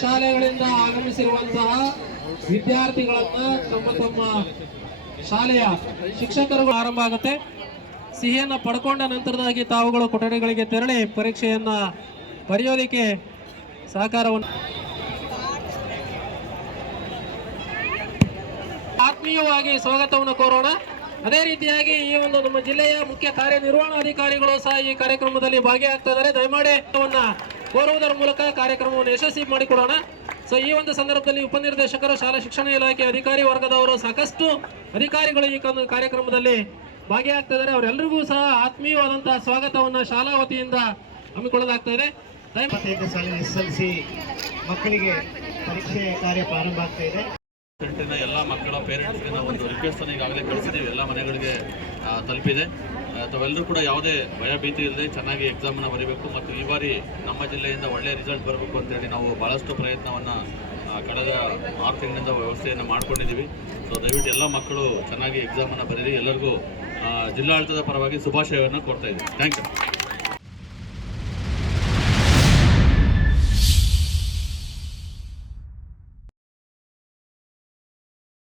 ಶಾಲೆಗಳಿಂದ ಆಗಮಿಸಿರುವಂತಹ ವಿದ್ಯಾರ್ಥಿಗಳನ್ನ ತಮ್ಮ ತಮ್ಮ ಶಾಲೆಯ ಶಿಕ್ಷಕರು ಆರಂಭ ಆಗುತ್ತೆ. ಸಿಹಿಯನ್ನ ಪಡ್ಕೊಂಡ ನಂತರದಾಗಿ ತಾವುಗಳು ಕೊಠಡಿಗಳಿಗೆ ತೆರಳಿ ಪರೀಕ್ಷೆಯನ್ನ ಬರೆಯೋಲಿಕ್ಕೆ ಸಹಕಾರವನ್ನು ಆತ್ಮೀಯವಾಗಿ ಸ್ವಾಗತವನ್ನು ಕೋರೋಣ. ಅದೇ ರೀತಿಯಾಗಿ ಈ ಒಂದು ನಮ್ಮ ಜಿಲ್ಲೆಯ ಮುಖ್ಯ ಕಾರ್ಯನಿರ್ವಹಣಾಧಿಕಾರಿಗಳು ಸಹ ಈ ಕಾರ್ಯಕ್ರಮದಲ್ಲಿ ಭಾಗಿಯಾಗ್ತಾ ಇದ್ದಾರೆ. ದಯಮಾಡಿ ಕೋರುವುದರ ಮೂಲಕ ಕಾರ್ಯಕ್ರಮವನ್ನು ಯಶಸ್ವಿ ಮಾಡಿಕೊಡೋಣ. ಸೊ ಈ ಒಂದು ಸಂದರ್ಭದಲ್ಲಿ ಉಪನಿರ್ದೇಶಕರು, ಶಾಲಾ ಶಿಕ್ಷಣ ಇಲಾಖೆ ಅಧಿಕಾರಿ ವರ್ಗದವರು ಸಾಕಷ್ಟು ಅಧಿಕಾರಿಗಳು ಈ ಕಾರ್ಯಕ್ರಮದಲ್ಲಿ ಭಾಗಿಯಾಗ್ತಾ ಇದ್ದಾರೆ. ಅವರೆಲ್ಲರಿಗೂ ಸಹ ಆತ್ಮೀಯವಾದಂತಹ ಸ್ವಾಗತವನ್ನು ಶಾಲಾ ವತಿಯಿಂದ ಹಮ್ಮಿಕೊಳ್ಳಲಾಗ್ತಾ ಇದೆ. ಎಸ್ ಎಲ್ ಸಿ ಮಕ್ಕಳಿಗೆ ಪರೀಕ್ಷೆ ಕಾರ್ಯ ಪ್ರಾರಂಭ ಆಗ್ತಾ ಇದೆ. ಪೇರೆಂಟಿನ ಎಲ್ಲ ಮಕ್ಕಳ ಪೇರೆಂಟ್ಸ್ಗೆ ನಾವು ಒಂದು ರಿಕ್ವೆಸ್ಟನ್ನು ಈಗಾಗಲೇ ಕಳಿಸಿದ್ದೀವಿ. ಎಲ್ಲ ಮನೆಗಳಿಗೆ ತಲುಪಿದೆ. ತಾವೆಲ್ಲರೂ ಕೂಡ ಯಾವುದೇ ಭಯ ಭೀತಿ ಇಲ್ಲದೆ ಚೆನ್ನಾಗಿ ಎಕ್ಸಾಮನ್ನು ಬರೀಬೇಕು ಮತ್ತು ಈ ಬಾರಿ ನಮ್ಮ ಜಿಲ್ಲೆಯಿಂದ ಒಳ್ಳೆಯ ರಿಸಲ್ಟ್ ಬರಬೇಕು ಅಂತೇಳಿ ನಾವು ಭಾಳಷ್ಟು ಪ್ರಯತ್ನವನ್ನು ಕಳೆದ ಆರು ತಿಂಗಳಿಂದ ವ್ಯವಸ್ಥೆಯನ್ನು ಮಾಡ್ಕೊಂಡಿದ್ದೀವಿ. ಸೊ ದಯವಿಟ್ಟು ಎಲ್ಲ ಮಕ್ಕಳು ಚೆನ್ನಾಗಿ ಎಕ್ಸಾಮನ್ನು ಬರೀರಿ. ಎಲ್ಲರಿಗೂ ಜಿಲ್ಲಾಡಳಿತದ ಪರವಾಗಿ ಶುಭಾಶಯವನ್ನು ಕೊಡ್ತಾ ಇದ್ದೀವಿ ಥ್ಯಾಂಕ್ ಯು